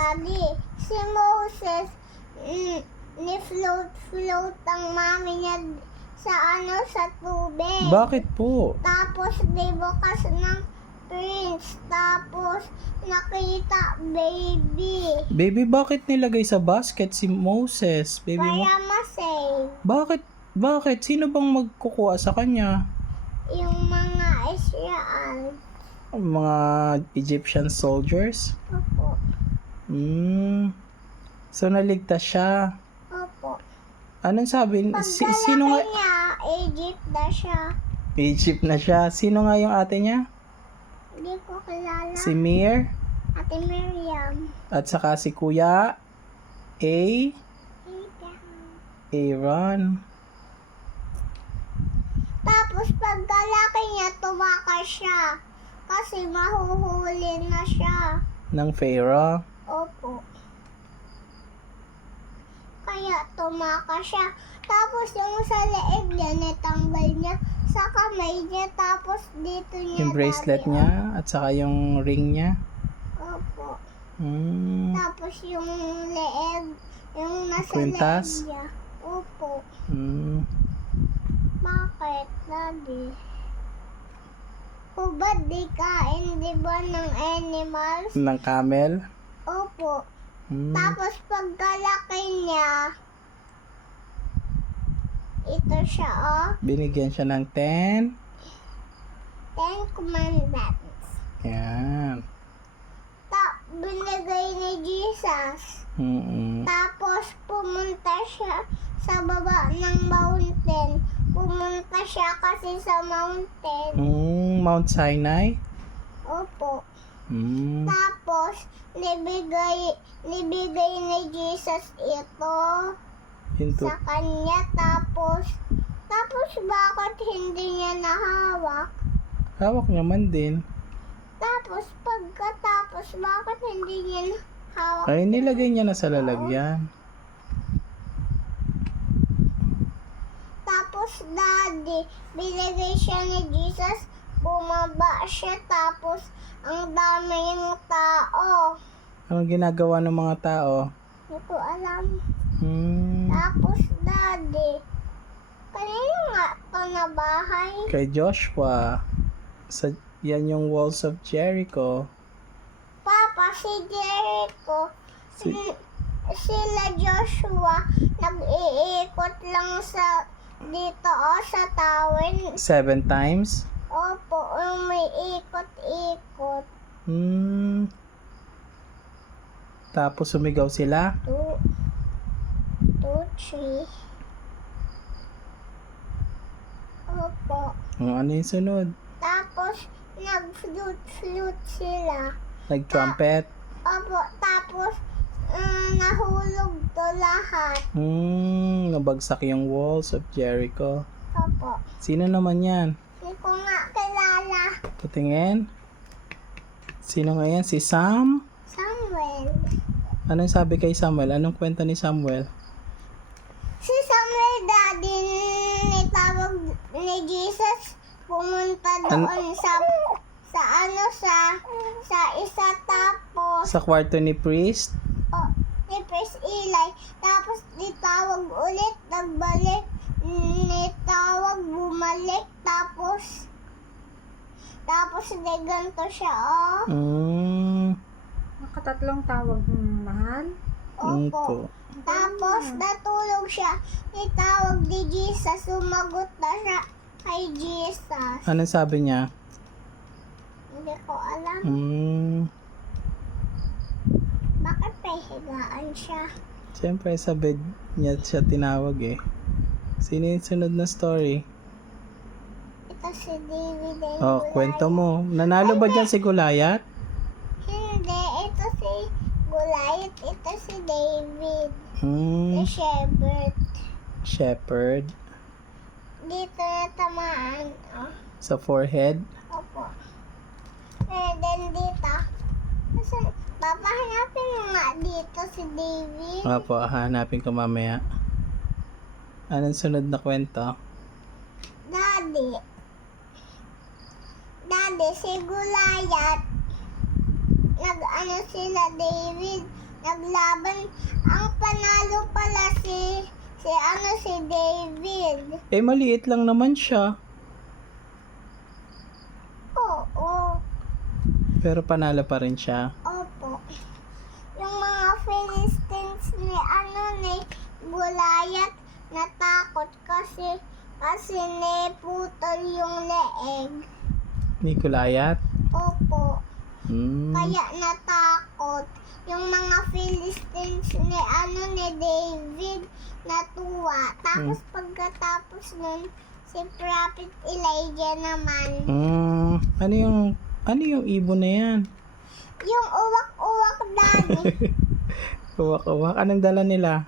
Daddy, si Moses, ni-float ang mami niya sa tubig. Bakit po? Tapos, di bukas ng prince. Tapos, nakita baby. Baby, bakit nilagay sa basket si Moses? Baby mo? Para ma-save. Bakit? Bakit? Sino bang magkukuha sa kanya? Yung mga Israel. Mga Egyptian soldiers? Opo. So, naligtas siya. Opo. Anong sabi? Pagkalaki Sino nga? niya, Egypt na siya. Egypt na siya. Sino nga yung ate niya? Hindi ko kilala. Si Mir? Ate Miriam. At saka si Kuya? Aaron. Tapos pagkalaki niya, tumakas siya. Kasi mahuhuli na siya. Ng Pharaoh. Opo. Kaya tumakas siya. Tapos yung sa leeg niya, natanggal niya sa kamay niya. Tapos dito niya. Yung bracelet Daddy, niya at saka yung ring niya. Opo. Mm. Tapos yung leeg, yung nasa Kwintas? leeg niya. Opo. Mm. Bakit, Daddy? Hubad di kain, di ba, ng animals? Ng camel. Opo. Mm. Tapos pagkalaki niya, ito siya, oh. Binigyan siya ng 10. 10 Commandments. Yan. Binigay ni Jesus. Mm-mm. Tapos pumunta siya sa baba ng mountain. Pumunta siya kasi sa mountain. Mount Sinai. Opo. Mm. Tapos, nibigay ni Jesus ito Hinto. sa kanya. Tapos bakit hindi niya nahawak? Hawak naman din. Tapos, pagkatapos, bakit hindi niya nahawak? Ay, nilagay niya na sa lalagyan. Tapos, Daddy, binigay siya ni Jesus. Bumaba siya. Tapos, ang dami ng tao. Anong ginagawa ng mga tao? Hindi ko alam. Hmm. Tapos, Daddy, kanino nga to na bahay? Kay Joshua. Yan yung walls of Jericho. Papa, si Jericho, Si- sila Joshua, nag-iikot lang sa dito sa tower. 7 times. Opo, may ikot-ikot. Hmm. Tapos sumigaw sila. 2, 3. Opo. Ano yung sunod? Tapos, nag-flute sila. Nag-trumpet. Opo, tapos, nahulog to lahat. Nabagsak yung walls of Jericho. Opo. Sino naman yan? Hindi ko nga kilala. Patingin. Sino nga yan? Si Sam? Samuel. Anong sabi kay Samuel? Anong kwento ni Samuel? Si Samuel, Daddy, nitawag ni Jesus, pumunta doon sa isa, tapos Sa kwarto ni priest? ni Pres Eli, tapos nitawag ulit, nagbalik, nitawag, bumalik, tapos di ganito siya, oh. Nakatatlong tawag ng mahal. Opo. Tapos natulog siya, nitawag ni Jesus, sumagot na siya kay Jesus. Anong sabi niya? Hindi ko alam. Bakit pahigaan siya? Siyempre sa bed niya siya tinawag eh. Sino yung sunod na story? Ito si David and Oh, Goliath. kwento mo. Nanalo ba dyan si Goliath? Hindi, ito si Goliath, ito si David. Si Hmm, Shepherd. shepherd. Dito na tamaan. Oh, Sa forehead. opo. And then dito. Papahanapin mo nga dito si David. Opo, hanapin ko mamaya. Anong sunod na kwento? Daddy, si Goliath, nag-ano sila David, naglaban. Ang panalo pala si David. Eh, maliit lang naman siya. Oo. Pero panalo pa rin siya. Opo. Yung mga Philistines ni Goliath natakot kasi naputol yung leeg. Ni Goliath. Opo. Hmm. Kaya natakot. Yung mga Philistines ni David natuwa. Tapos pagkatapos nun, si Prophet Elijah naman. Ano yung ibon na yan? Yung uwak-uwak daddy. Uwak-uwak. Anong dala nila?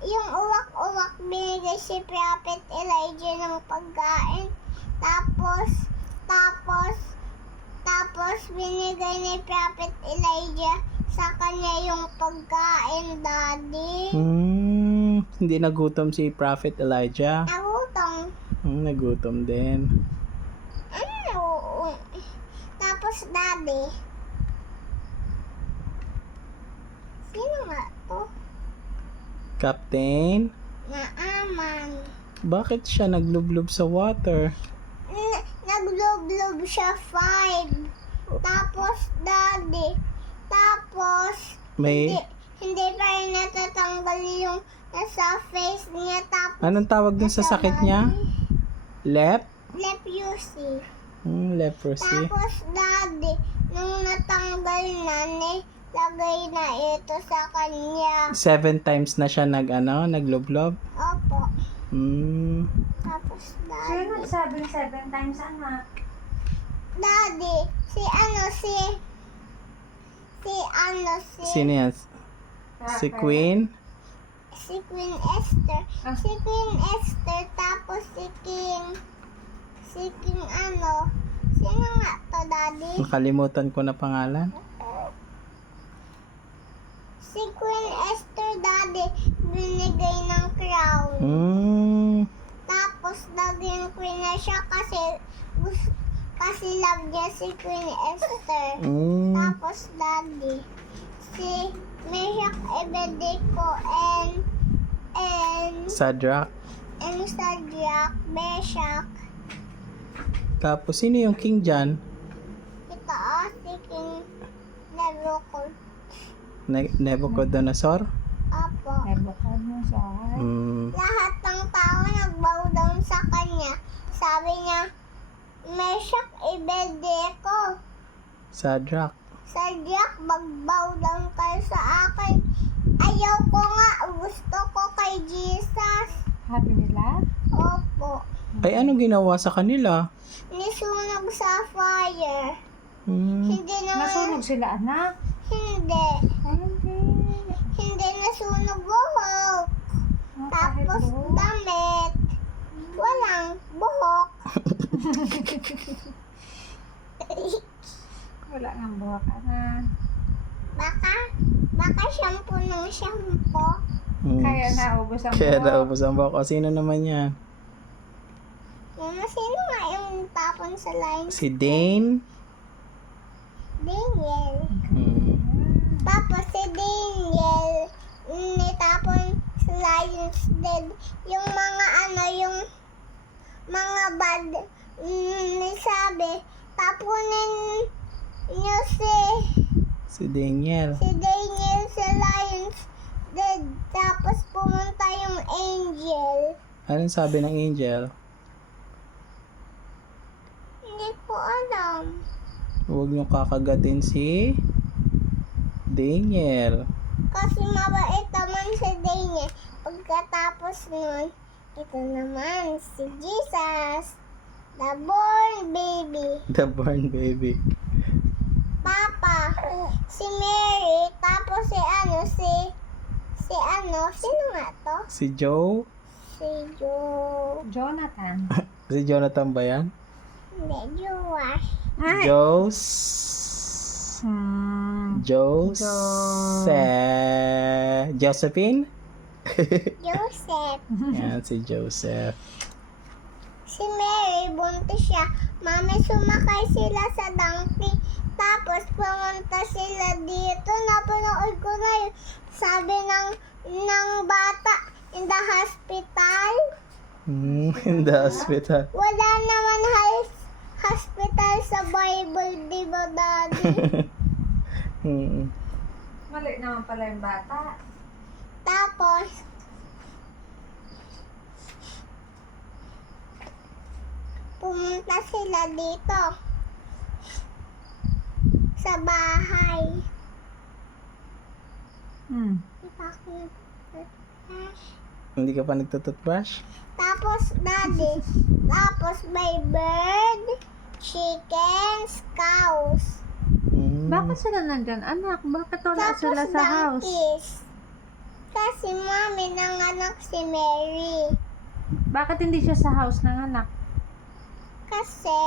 Yung uwak-uwak binigay si Prophet Elijah ng pagkain. Tapos binigay ni Prophet Elijah sa kanya yung pagkain, daddy. Hindi nagutom si Prophet Elijah. Nagutong. Nagutom din. Oo. Tapos, daddy. Sino nga to? Captain, Naaman. bakit siya naglublob sa water? Naglublob siya 5. Tapos, daddy. May, Hindi pa rin natatanggal yung nasa face niya. Tapos, anong tawag dun sa sakit niya? leprosy. Leprosy. Tapos, daddy, nung natanggal na, lagay na ito sa kanya. 7 times na siya naglublob. Opo. Tapos, Sino daddy. sabing 7 times, anak? Daddy, Sino yan? Si Queen? si Queen Esther. Ah. Si Queen Esther, tapos si King Sino nga to, daddy? Nakalimutan ko na pangalan. Si Queen Esther, daddy, binigay ng crown. Tapos, naging queen na siya kasi love niya si Queen Esther. Tapos, daddy, si Meshach, Abednego, and Shadrach. Shadrach, Meshach. Tapos, sino yung king dyan? Ito, si King Nebuchadnezzar? Apo. Nebuchadnezzar. Lahat ng tao nag-bow down sa kanya. Sabi niya, Meshach, Abednego, Shadrach. Shadrach, mag-bow down kayo sa akin. Ayaw ko nga, gusto ko kay Jesus. Happy nila? Opo. Ay, anong ginawa sa kanila? Nisunog sa fire. Hmm. Hindi naman, Nasunog sila, anak? hindi. Ay, hindi. Hindi nasunog buhok. Kahit Tapos buhok. damit. Walang buhok. Wala nga buhok, anak. Baka shampoo ng shampoo. Kaya naubos ang Kaya buhok. naubos ang buhok. O, sino naman yan? Mama, sino nga yung tapon sa line? Si Dane? Daniel. Hmm. Tapos si Daniel, nitapon sa lion's dead. Yung yung mga bad, sabi, tapunin niyo Si Daniel. si Daniel sa lion's dead. Tapos pumunta yung angel. Anong sabi ng angel? Hindi ko alam. Huwag niyo kakagatin si Daniel. Kasi mabait naman si Daniel. Pagkatapos nun, ito naman si Jesus, the born baby. The born baby. Papa, si Mary, tapos sino nga to? Si Joe? Si Joe. Jonathan. Si Jonathan ba yan? Hindi, Joash. Ay! Josephine? Joseph. Yan, si Joseph. Si Mary, buntis siya. Mami, sumakay sila sa donkey. Tapos pumunta sila dito. Napanood ko na sabi ng bata in the hospital, In the hospital. wala naman hospital sa Bible, di ba, Daddy? Mali naman pala yung bata. Tapos, pumunta sila dito sa bahay. Bakit? Hindi ka pa nagtututbrush? Tapos, Daddy, tapos may bird, chickens, cows. Bakit sila nandyan, anak? Bakit wala Tapos sila sa house? donkeys. Kasi mami nanganak si Mary. Bakit hindi siya sa house ng anak? Kasi,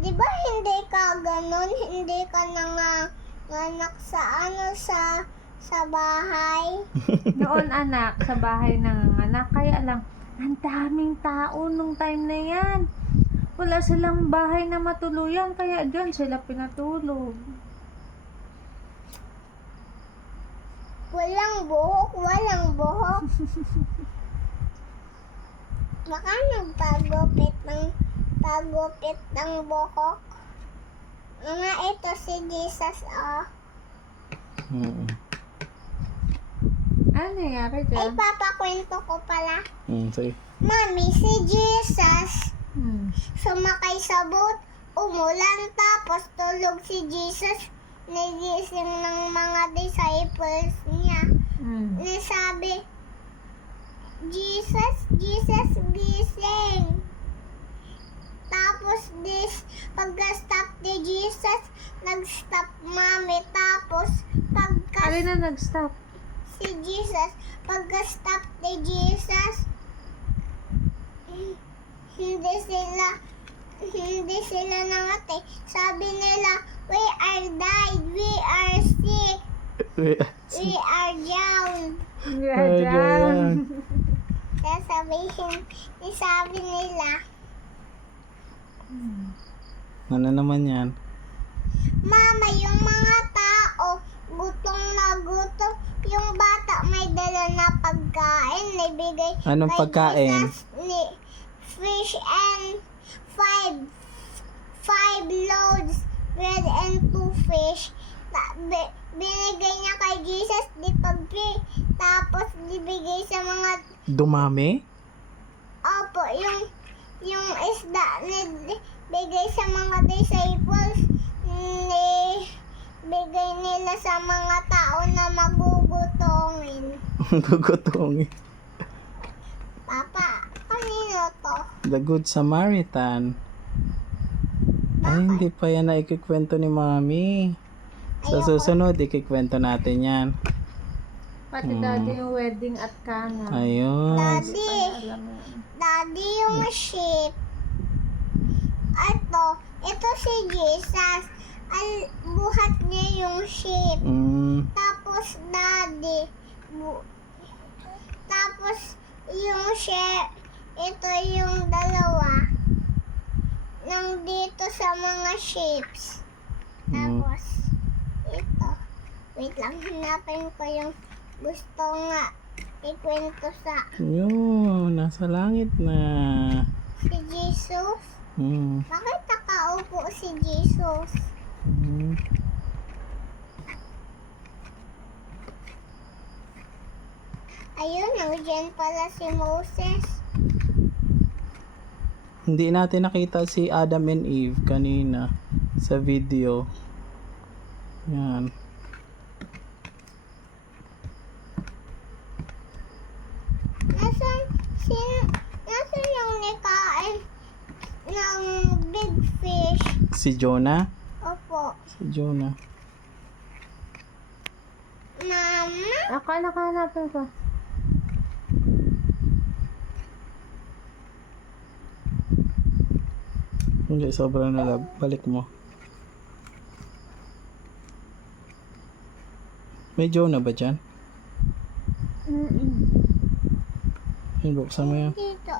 di ba hindi ka ganun? Hindi ka nanganak sa sa bahay? Noon anak, sa bahay ng anak. Kaya lang, ang daming tao nung time na yan. Wala silang bahay na matuluyan, kaya dyan sila pinatulog. Walang buhok. Baka nagpagupit ng buhok. Nga ito si Jesus, oh. Ano nangyari Ay, dyan? papakwento ko pala. Sige. Mami, si Jesus sumakay sa boat, umulan, tapos tulog si Jesus. Nagising ng mga disciples niya. Nasabi, Jesus, gising. Tapos pagka-stop ni Jesus, nag-stop mami. Tapos Alin na nag-stop? si Jesus, pagka-stop ni Jesus, hindi sila nangatay. Sabi nila, we are died, we are sick, we are drowned. Ay, Diyan. Kaya sabi nila, Ano naman yan? Mama, yung mga tao, gutom na gutom. Yung bata may dala na pagkain, nabigay Anong kay pagkain? Jesus ni fish and five loaves, bread and 2 fish. Binigay niya kay Jesus di pag-pray. Tapos ibigay sa mga, Dumami? opo, yung isda bigay sa mga disciples, bigay nila sa mga tao na magugutongin. Gugutong. Papa, kanino to? The Good Samaritan. Ay, hindi pa yan na ikikwento ni Mami. Sa susunod, ikikwento natin yan. Pati daddy yung wedding at kana. Ayun. Daddy, Alam mo yun. Daddy, yung sheep. Ito si Jesus. Buhat niya yung sheep. Tapos, Daddy, tapos yung sheep, ito yung dalawa. Nandito sa mga sheeps. Tapos, ito. Wait lang, hanapin ko yung gusto nga ikwento sa Yun, nasa langit na. si Jesus. Bakit nakaupo si Jesus? Ayun, nandiyan pala si Moses. Hindi natin nakita si Adam and Eve kanina sa video. Yan. Nasaan yung nikain ng big fish? Si Jonah? Opo. Si Jonah. Mama? Ako, nakahanapin ko. Hindi, sobrang nalab. Balik mo. May Jonah ba dyan? Yun, buksan mo yan. Dito,